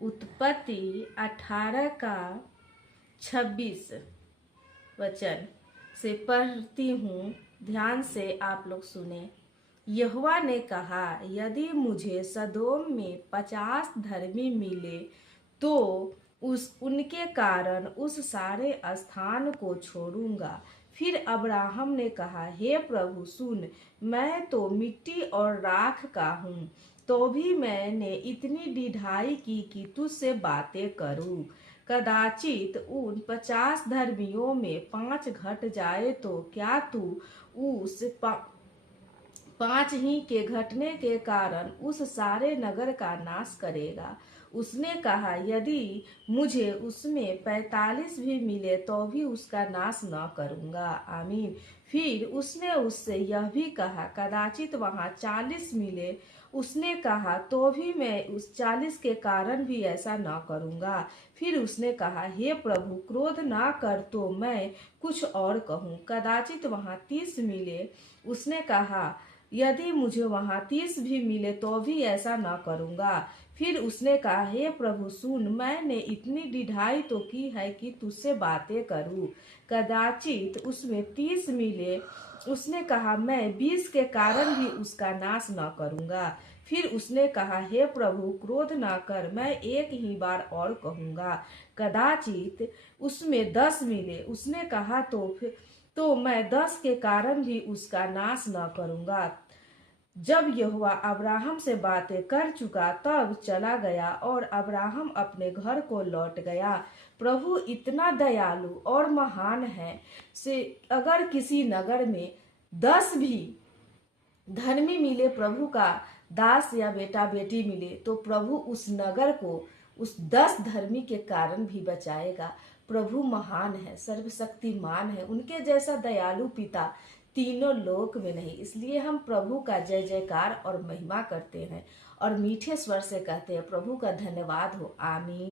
उत्पत्ति 18 का 26 वचन से पढ़ती हूँ, ध्यान से आप लोग सुने। यहोवा ने कहा, यदि मुझे सदोम में 50 धर्मी मिले तो उनके कारण उस सारे स्थान को छोड़ूंगा। फिर अब्राहम ने कहा, हे प्रभु सुन, मैं तो मिट्टी और राख का हूँ, तो भी मैंने इतनी ढिठाई की कि तुझसे बातें करूं। कदाचित उन 50 धर्मियों में 5 घट जाए तो क्या तू उस 5 ही के घटने के कारण उस सारे नगर का नाश करेगा? उसने कहा, यदि मुझे उसमें 45 भी मिले तो भी उसका नाश न करूंगा। आमीन। फिर उसने उससे यह भी कहा, कदाचित वहां 40 मिले। उसने कहा, तो भी मैं उस 40 के कारण भी ऐसा न करूंगा। फिर उसने कहा, हे प्रभु क्रोध ना कर तो मैं कुछ और कहूं, कदाचित वहां 30 मिले। उसने कहा, यदि मुझे वहां 30 भी मिले तो भी ऐसा न करूंगा। फिर उसने कहा, हे प्रभु सुन, मैंने इतनी ढिठाई तो की है कि तुझसे बातें करूं, कदाचित उसमें 30 मिले। उसने कहा, मैं 20 के कारण भी उसका नाश न करूंगा। फिर उसने कहा, हे प्रभु क्रोध न कर, मैं एक ही बार और कहूंगा, कदाचित उसमें 10 मिले। उसने कहा, तो मैं 10 के कारण भी उसका नाश न करूंगा। जब यहोवा अब्राहम से बातें कर चुका तब चला गया और अब्राहम अपने घर को लौट गया। प्रभु इतना दयालु और महान है से अगर किसी नगर में 10 भी धर्मी मिले, प्रभु का दास या बेटा बेटी मिले, तो प्रभु उस नगर को उस 10 धर्मी के कारण भी बचाएगा। प्रभु महान है, सर्वशक्तिमान है, उनके जैसा दयालु पिता तीनों लोक में नहीं। इसलिए हम प्रभु का जय जयकार और महिमा करते हैं और मीठे स्वर से कहते हैं, प्रभु का धन्यवाद हो। आमीन।